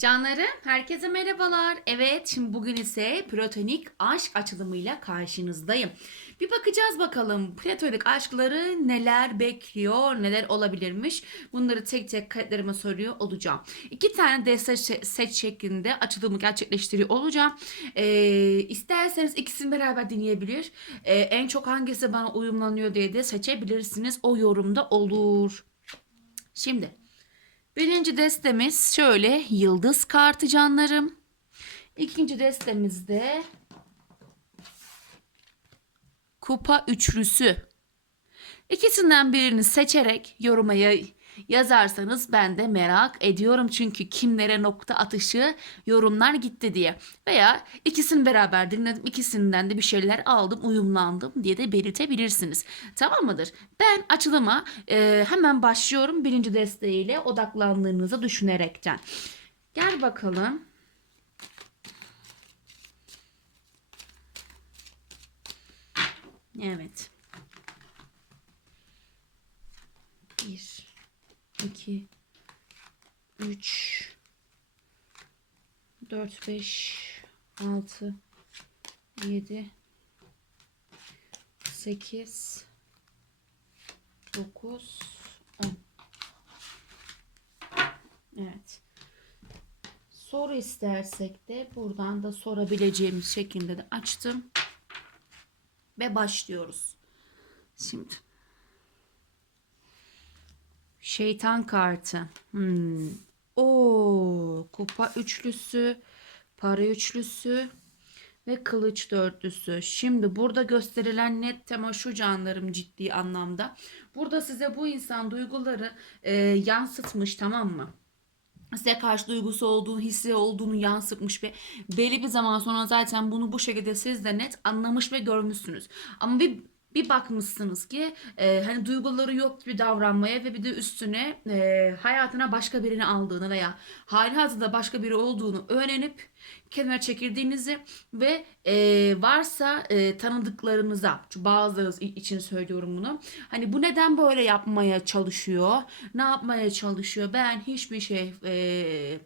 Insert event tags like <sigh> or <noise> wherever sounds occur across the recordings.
Canlarım, herkese merhabalar. Evet, şimdi bugün ise platonik aşk açılımıyla karşınızdayım. Bir bakacağız bakalım platonik aşkları neler bekliyor, neler olabilirmiş. Bunları tek tek kayıtlarıma soruyor olacağım. İki tane deste set şeklinde açılımı gerçekleştiriyor olacağım. Ee, isterseniz ikisini beraber dinleyebilir. Ee, en çok hangisi bana uyumlanıyor diye de seçebilirsiniz. O yorumda olur. Şimdi Birinci destemiz şöyle yıldız kartı canlarım. İkinci destemizde kupa üçlüsü. İkisinden birini seçerek yoruma yazarsanız ben de merak ediyorum. Çünkü kimlere nokta atışı yorumlar gitti diye. Veya ikisini beraber dinledim. ikisinden de bir şeyler aldım, uyumlandım diye de belirtebilirsiniz. Tamam mıdır? Ben açılıma e, hemen başlıyorum birinci desteğiyle odaklandığınızı düşünerekten. Gel bakalım. Evet. 2 3 4 5 6 7 8 9 10 Evet. Soru istersek de buradan da sorabileceğimiz şekilde de açtım ve başlıyoruz. Şimdi Şeytan kartı. Hmm. Oo, kupa üçlüsü, para üçlüsü ve kılıç dörtlüsü. Şimdi burada gösterilen net tema şu canlarım ciddi anlamda. Burada size bu insan duyguları e, yansıtmış tamam mı? size karşı duygusu olduğunu, hissi olduğunu yansıtmış ve belli bir zaman sonra zaten bunu bu şekilde siz de net anlamış ve görmüşsünüz. Ama bir bir bakmışsınız ki e, hani duyguları yok gibi davranmaya ve bir de üstüne e, hayatına başka birini aldığını veya hali hazırda başka biri olduğunu öğrenip kenara çekildiğinizi ve e, varsa e, tanıdıklarınıza i- için söylüyorum bunu hani bu neden böyle yapmaya çalışıyor ne yapmaya çalışıyor ben hiçbir şey e,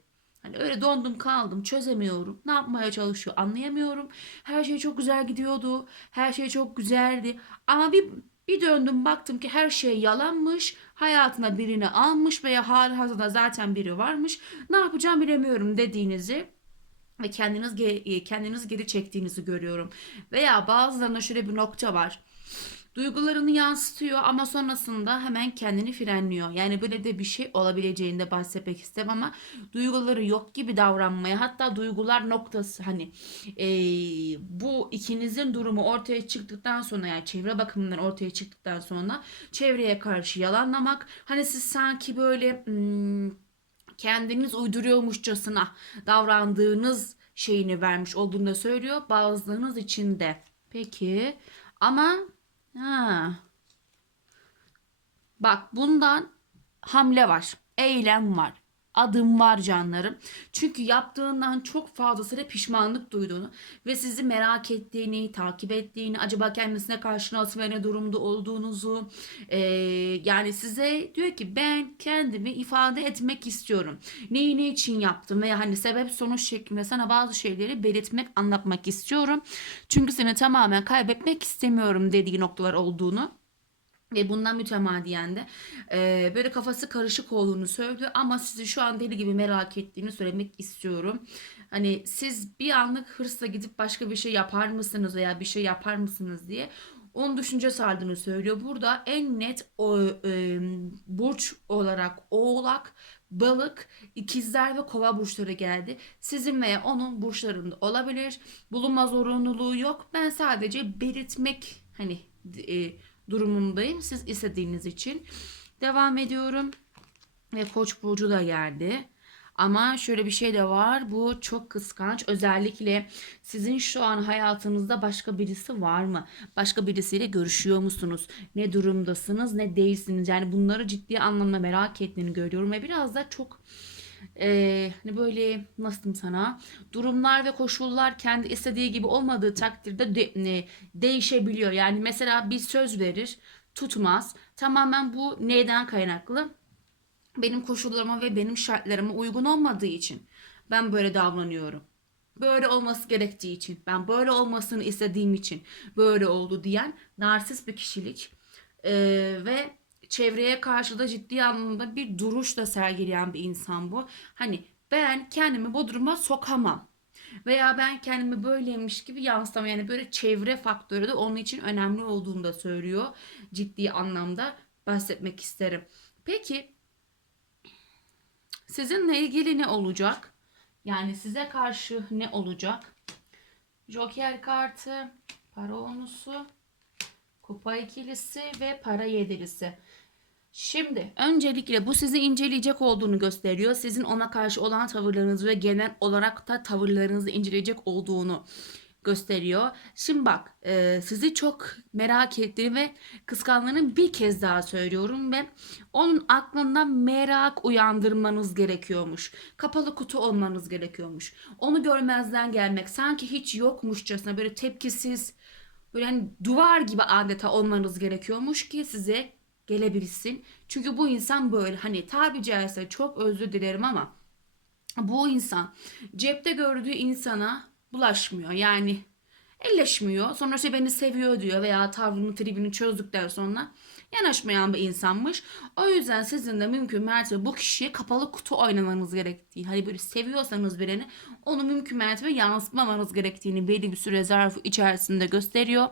Hani öyle dondum kaldım çözemiyorum. Ne yapmaya çalışıyor anlayamıyorum. Her şey çok güzel gidiyordu. Her şey çok güzeldi. Ama bir bir döndüm baktım ki her şey yalanmış. Hayatına birini almış veya hali hazırda zaten biri varmış. Ne yapacağım bilemiyorum dediğinizi ve kendiniz kendiniz geri çektiğinizi görüyorum. Veya bazılarında şöyle bir nokta var. Duygularını yansıtıyor ama sonrasında hemen kendini frenliyor. Yani böyle de bir şey olabileceğini de bahsetmek istemem ama duyguları yok gibi davranmaya hatta duygular noktası hani eee, bu ikinizin durumu ortaya çıktıktan sonra yani çevre bakımından ortaya çıktıktan sonra çevreye karşı yalanlamak hani siz sanki böyle kendiniz uyduruyormuşçasına davrandığınız şeyini vermiş olduğunu söylüyor. Bazılarınız için de. Peki ama ha, bak bundan hamle var. Eylem var. Adım var canlarım. Çünkü yaptığından çok fazlasıyla pişmanlık duyduğunu ve sizi merak ettiğini, takip ettiğini, acaba kendisine karşı nasıl ne durumda olduğunuzu eee, yani size diyor ki ben kendimi ifade etmek istiyorum. Neyi ne için yaptım veya hani sebep sonuç şeklinde sana bazı şeyleri belirtmek, anlatmak istiyorum. Çünkü seni tamamen kaybetmek istemiyorum dediği noktalar olduğunu ve bundan mütemadiyen de e, böyle kafası karışık olduğunu söylüyor ama sizi şu an deli gibi merak ettiğini söylemek istiyorum. Hani siz bir anlık hırsla gidip başka bir şey yapar mısınız veya bir şey yapar mısınız diye onun düşünce sardığını söylüyor. Burada en net o e, burç olarak Oğlak, Balık, İkizler ve Kova burçları geldi. Sizin veya onun burçlarında olabilir. Bulunma zorunluluğu yok. Ben sadece belirtmek hani e, durumundayım. Siz istediğiniz için. Devam ediyorum. Ve Koç burcu da geldi. Ama şöyle bir şey de var. Bu çok kıskanç. Özellikle sizin şu an hayatınızda başka birisi var mı? Başka birisiyle görüşüyor musunuz? Ne durumdasınız, ne değilsiniz? Yani bunları ciddi anlamda merak ettiğini görüyorum ve biraz da çok e, hani böyle nasıl sana durumlar ve koşullar kendi istediği gibi olmadığı takdirde de- e, değişebiliyor. Yani mesela bir söz verir, tutmaz. Tamamen bu neyden kaynaklı? benim koşullarıma ve benim şartlarıma uygun olmadığı için. ben böyle davranıyorum. Böyle olması gerektiği için, ben böyle olmasını istediğim için böyle oldu diyen narsist bir kişilik. Ee, ve çevreye karşı da ciddi anlamda bir duruş da sergileyen bir insan bu. Hani ben kendimi bu duruma sokamam. Veya ben kendimi böyleymiş gibi yansıtamam. Yani böyle çevre faktörü de onun için önemli olduğunu da söylüyor. Ciddi anlamda bahsetmek isterim. Peki sizinle ilgili ne olacak? Yani size karşı ne olacak? Joker kartı, para onusu, kupa ikilisi ve para yedilisi. Şimdi öncelikle bu sizi inceleyecek olduğunu gösteriyor. Sizin ona karşı olan tavırlarınızı ve genel olarak da tavırlarınızı inceleyecek olduğunu gösteriyor. Şimdi bak e, sizi çok merak ettiğini ve kıskandığını bir kez daha söylüyorum ve onun aklında merak uyandırmanız gerekiyormuş. Kapalı kutu olmanız gerekiyormuş. Onu görmezden gelmek sanki hiç yokmuşçasına böyle tepkisiz böyle hani duvar gibi adeta olmanız gerekiyormuş ki size gelebilsin. Çünkü bu insan böyle hani tabi caizse çok özür dilerim ama bu insan cepte gördüğü insana bulaşmıyor. Yani elleşmiyor. Sonra işte beni seviyor diyor veya tavrını tribini çözdükten sonra yanaşmayan bir insanmış. O yüzden sizin de mümkün mertebe bu kişiye kapalı kutu oynamanız gerektiğini, hani böyle seviyorsanız birini onu mümkün mertebe yansıtmamanız gerektiğini belli bir süre zarfı içerisinde gösteriyor.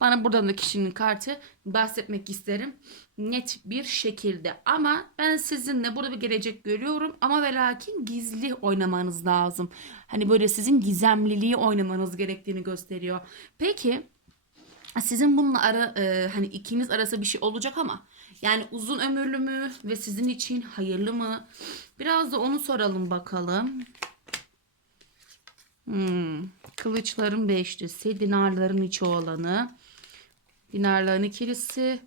Bana buradan da kişinin kartı bahsetmek isterim net bir şekilde. Ama ben sizinle burada bir gelecek görüyorum ama ve lakin gizli oynamanız lazım. Hani böyle sizin gizemliliği oynamanız gerektiğini gösteriyor. Peki sizin bununla ara e, hani ikiniz arası bir şey olacak ama yani uzun ömürlü mü ve sizin için hayırlı mı? Biraz da onu soralım bakalım. Hmm, kılıçların beşlisi, dinarların içi olanı, dinarların ikilisi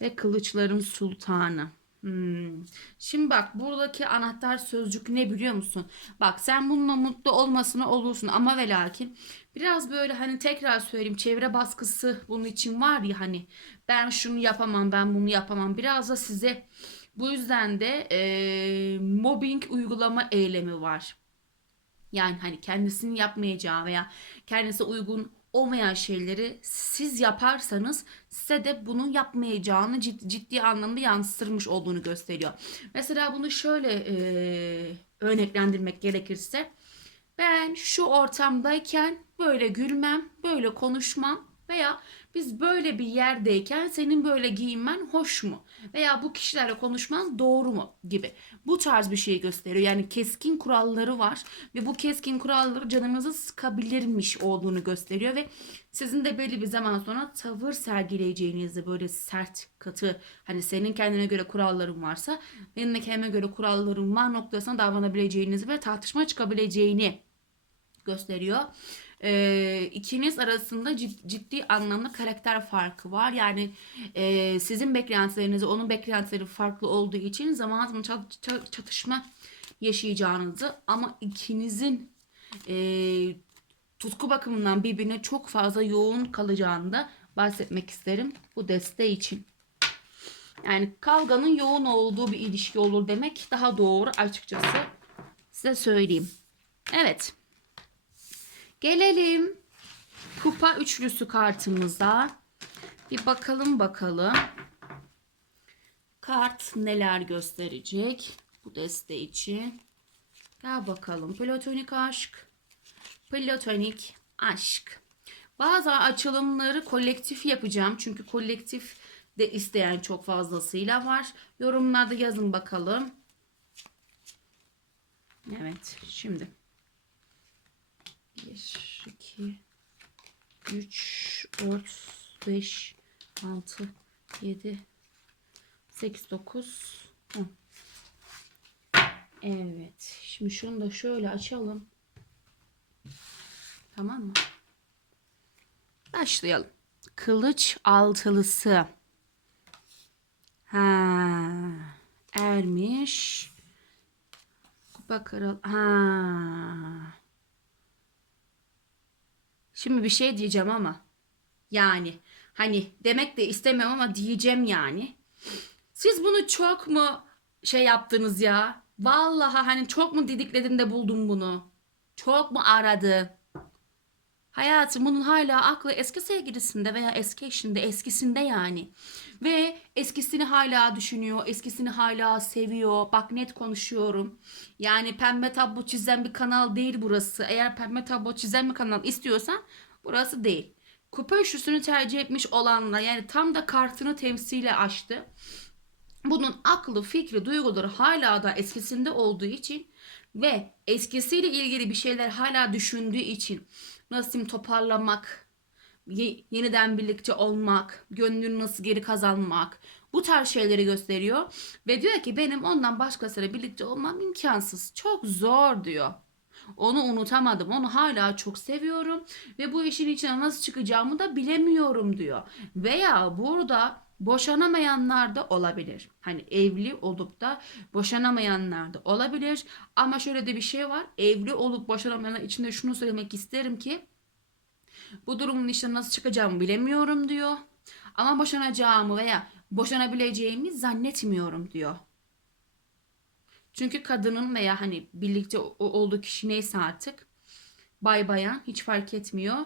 ve kılıçların sultanı. Hmm. Şimdi bak buradaki anahtar sözcük ne biliyor musun? Bak sen bununla mutlu olmasına olursun ama ve lakin biraz böyle hani tekrar söyleyeyim çevre baskısı bunun için var ya hani ben şunu yapamam ben bunu yapamam biraz da size bu yüzden de e, mobbing uygulama eylemi var. Yani hani kendisinin yapmayacağı veya kendisi uygun olmayan şeyleri siz yaparsanız size de bunu yapmayacağını ciddi, ciddi anlamda yansıtırmış olduğunu gösteriyor. Mesela bunu şöyle e, örneklendirmek gerekirse ben şu ortamdayken böyle gülmem, böyle konuşmam veya biz böyle bir yerdeyken senin böyle giyinmen hoş mu? Veya bu kişilerle konuşman doğru mu? Gibi. Bu tarz bir şey gösteriyor. Yani keskin kuralları var ve bu keskin kuralları canınızı sıkabilirmiş olduğunu gösteriyor ve sizin de belli bir zaman sonra tavır sergileyeceğinizi böyle sert, katı hani senin kendine göre kuralların varsa benim de kendime göre kurallarım var noktasına davranabileceğinizi ve tartışma çıkabileceğini gösteriyor e, ikiniz arasında ciddi, anlamda karakter farkı var. Yani e, sizin beklentileriniz onun beklentileri farklı olduğu için zaman zaman çat, çat, çatışma yaşayacağınızı ama ikinizin e, tutku bakımından birbirine çok fazla yoğun kalacağını da bahsetmek isterim bu deste için. Yani kavganın yoğun olduğu bir ilişki olur demek daha doğru açıkçası size söyleyeyim. Evet. Gelelim kupa üçlüsü kartımıza. Bir bakalım bakalım. Kart neler gösterecek bu deste için. Gel bakalım. Platonik aşk. Platonik aşk. Bazı açılımları kolektif yapacağım. Çünkü kolektif de isteyen çok fazlasıyla var. Yorumlarda yazın bakalım. Evet şimdi. 1, 2, 3, 4, 5, 6, 7, 8, 9, 10. Evet. Şimdi şunu da şöyle açalım. Tamam mı? Başlayalım. Kılıç altılısı. Ha. Ermiş. Kupa kral. Ha. Şimdi bir şey diyeceğim ama yani hani demek de istemiyorum ama diyeceğim yani. Siz bunu çok mu şey yaptınız ya? Vallahi hani çok mu didikledin de buldun bunu? Çok mu aradın? Hayatım bunun hala aklı eski sevgilisinde veya eski eşinde, eskisinde yani. Ve eskisini hala düşünüyor, eskisini hala seviyor. Bak net konuşuyorum. Yani pembe tablo çizen bir kanal değil burası. Eğer pembe tablo çizen bir kanal istiyorsan burası değil. Kupa üçlüsünü tercih etmiş olanlar yani tam da kartını temsile açtı. Bunun aklı, fikri, duyguları hala da eskisinde olduğu için ve eskisiyle ilgili bir şeyler hala düşündüğü için nasıl diyeyim toparlamak, ye- yeniden birlikte olmak, gönlünü nasıl geri kazanmak bu tarz şeyleri gösteriyor. Ve diyor ki benim ondan başkasıyla birlikte olmam imkansız. Çok zor diyor. Onu unutamadım. Onu hala çok seviyorum ve bu işin içine nasıl çıkacağımı da bilemiyorum diyor. Veya burada boşanamayanlar da olabilir. Hani evli olup da boşanamayanlar da olabilir. Ama şöyle de bir şey var. Evli olup boşanamayanlar için de şunu söylemek isterim ki bu durumun işte nasıl çıkacağımı bilemiyorum diyor. Ama boşanacağımı veya boşanabileceğimi zannetmiyorum diyor. Çünkü kadının veya hani birlikte olduğu kişi neyse artık bay bayan hiç fark etmiyor.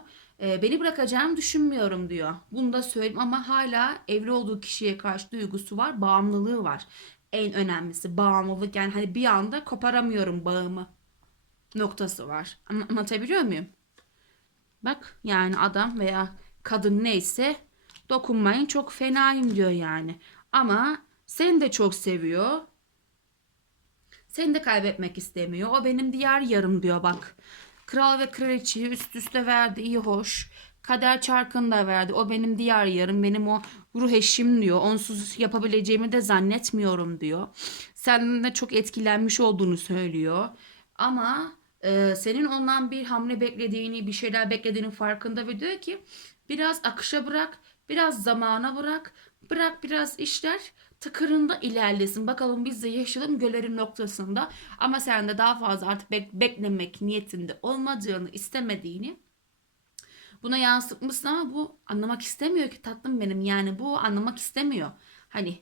Ee, beni bırakacağını düşünmüyorum diyor. Bunu da söyleyeyim ama hala evli olduğu kişiye karşı duygusu var, bağımlılığı var. En önemlisi bağımlılık yani hani bir anda koparamıyorum bağımı noktası var. Anla- Anlatabiliyor muyum? Bak yani adam veya kadın neyse dokunmayın çok fenayım diyor yani. Ama seni de çok seviyor. Seni de kaybetmek istemiyor. O benim diğer yarım diyor bak. Kral ve kraliçeyi üst üste verdi iyi hoş. Kader çarkını da verdi. O benim diğer yarım. Benim o ruh eşim diyor. Onsuz yapabileceğimi de zannetmiyorum diyor. Senden de çok etkilenmiş olduğunu söylüyor. Ama e, senin ondan bir hamle beklediğini, bir şeyler beklediğinin farkında ve diyor ki biraz akışa bırak, biraz zamana bırak, bırak biraz işler tıkırında ilerlesin. Bakalım biz de yaşayalım gölerim noktasında. Ama sen de daha fazla artık bek- beklemek niyetinde olmadığını, istemediğini buna yansıtmışsın ama bu anlamak istemiyor ki tatlım benim. Yani bu anlamak istemiyor. Hani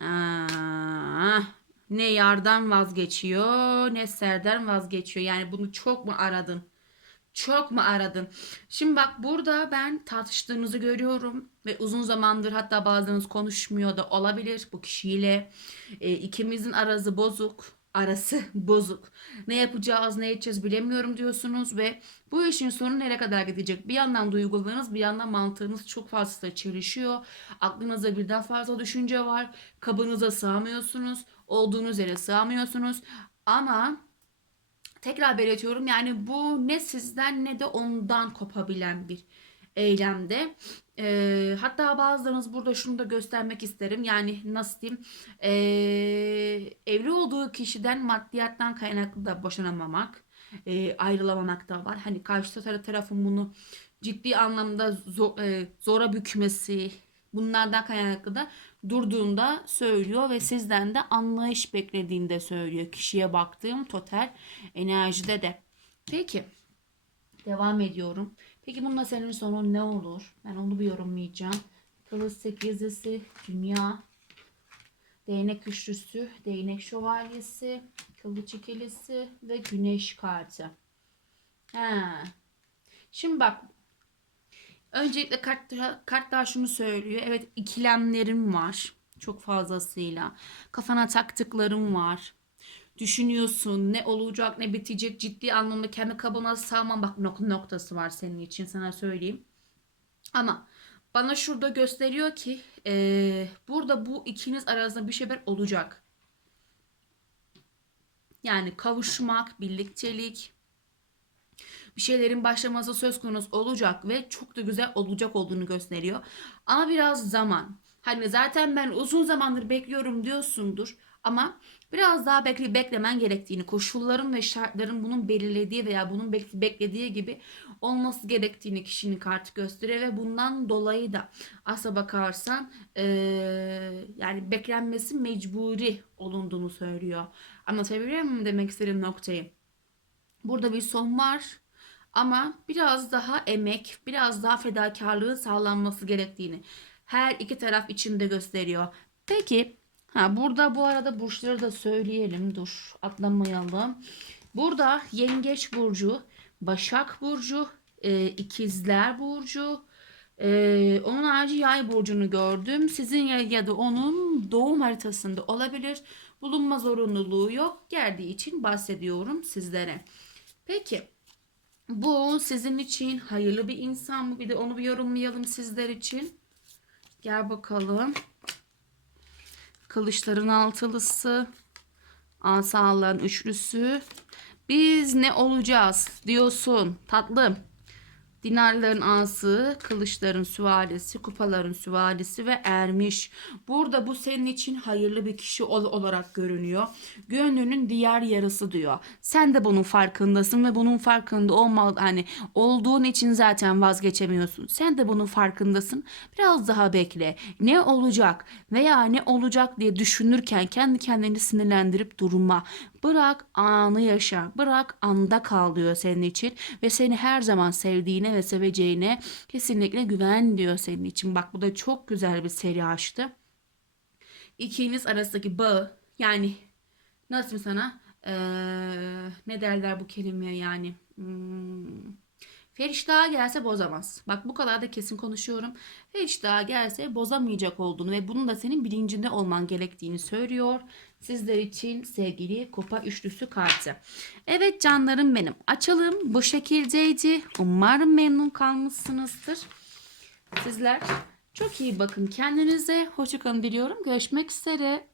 Aa, ne yardan vazgeçiyor ne serden vazgeçiyor. Yani bunu çok mu aradın? Çok mu aradın? Şimdi bak burada ben tartıştığınızı görüyorum ve uzun zamandır hatta bazılarınız konuşmuyor da olabilir bu kişiyle. E, ikimizin arası bozuk. Arası <laughs> bozuk. Ne yapacağız, ne edeceğiz bilemiyorum diyorsunuz ve bu işin sonu nereye kadar gidecek? Bir yandan duygularınız, bir yandan mantığınız çok fazla çelişiyor. Aklınızda birden fazla düşünce var. Kabınıza sığamıyorsunuz. Olduğunuz yere sığamıyorsunuz. Ama tekrar belirtiyorum yani bu ne sizden ne de ondan kopabilen bir eylemde. Ee, hatta bazılarınız burada şunu da göstermek isterim. Yani nasıl diyeyim? Ee, evli olduğu kişiden maddiyattan kaynaklı da boşanamamak, e, ayrılamamak da var. Hani karşı tara- tarafın bunu ciddi anlamda zor, e, zora bükmesi, bunlardan kaynaklı da durduğunda söylüyor ve sizden de anlayış beklediğini de söylüyor. Kişiye baktığım total enerjide de. Peki. Devam ediyorum. Peki bununla senin sonun ne olur? Ben onu bir yorumlayacağım. Kılıç sekizlisi, dünya, değnek üçlüsü, değnek şövalyesi, kılıç ikilisi ve güneş kartı. Ha. Şimdi bak Öncelikle kartlar, kartlar şunu söylüyor. Evet ikilemlerim var. Çok fazlasıyla. Kafana taktıklarım var. Düşünüyorsun ne olacak ne bitecek ciddi anlamda kendi kabına sağman bak nok- noktası var senin için sana söyleyeyim. Ama bana şurada gösteriyor ki eee, burada bu ikiniz arasında bir şeyler olacak. Yani kavuşmak, birliktelik, bir şeylerin başlaması söz konusu olacak ve çok da güzel olacak olduğunu gösteriyor. Ama biraz zaman. Hani zaten ben uzun zamandır bekliyorum diyorsundur ama biraz daha bekle beklemen gerektiğini, koşulların ve şartların bunun belirlediği veya bunun bek- beklediği gibi olması gerektiğini kişinin kartı gösteriyor ve bundan dolayı da asla bakarsan eee, yani beklenmesi mecburi olunduğunu söylüyor. Anlatabiliyor muyum demek istediğim noktayı? Burada bir son var. Ama biraz daha emek, biraz daha fedakarlığın sağlanması gerektiğini her iki taraf için de gösteriyor. Peki Ha burada bu arada burçları da söyleyelim. Dur atlamayalım. Burada Yengeç burcu, Başak burcu, e, İkizler burcu, e, onun harici Yay burcunu gördüm. Sizin ya, ya da onun doğum haritasında olabilir. Bulunma zorunluluğu yok. Geldiği için bahsediyorum sizlere. Peki. Bu sizin için hayırlı bir insan mı? Bir de onu bir yorumlayalım sizler için. Gel bakalım. Kılıçların altılısı. Asaların üçlüsü. Biz ne olacağız diyorsun tatlım. Dinarların ası, kılıçların süvalisi, kupaların süvalisi ve ermiş. Burada bu senin için hayırlı bir kişi ol- olarak görünüyor. Gönlünün diğer yarısı diyor. Sen de bunun farkındasın ve bunun farkında olma hani olduğun için zaten vazgeçemiyorsun. Sen de bunun farkındasın. Biraz daha bekle. Ne olacak veya ne olacak diye düşünürken kendi kendini sinirlendirip durma. Bırak anı yaşa. Bırak anda kal diyor senin için. Ve seni her zaman sevdiğine ve seveceğine kesinlikle güven diyor senin için. Bak bu da çok güzel bir seri açtı. İkiniz arasındaki bağı yani nasıl sana eee, ne derler bu kelimeye yani hmm, Feriştah'a gelse bozamaz. Bak bu kadar da kesin konuşuyorum. Feriştah'a gelse bozamayacak olduğunu ve bunun da senin bilincinde olman gerektiğini söylüyor. Sizler için sevgili kupa üçlüsü kartı. Evet canlarım benim. Açalım bu şekildeydi. Umarım memnun kalmışsınızdır. Sizler çok iyi bakın kendinize. Hoşçakalın diliyorum. Görüşmek üzere.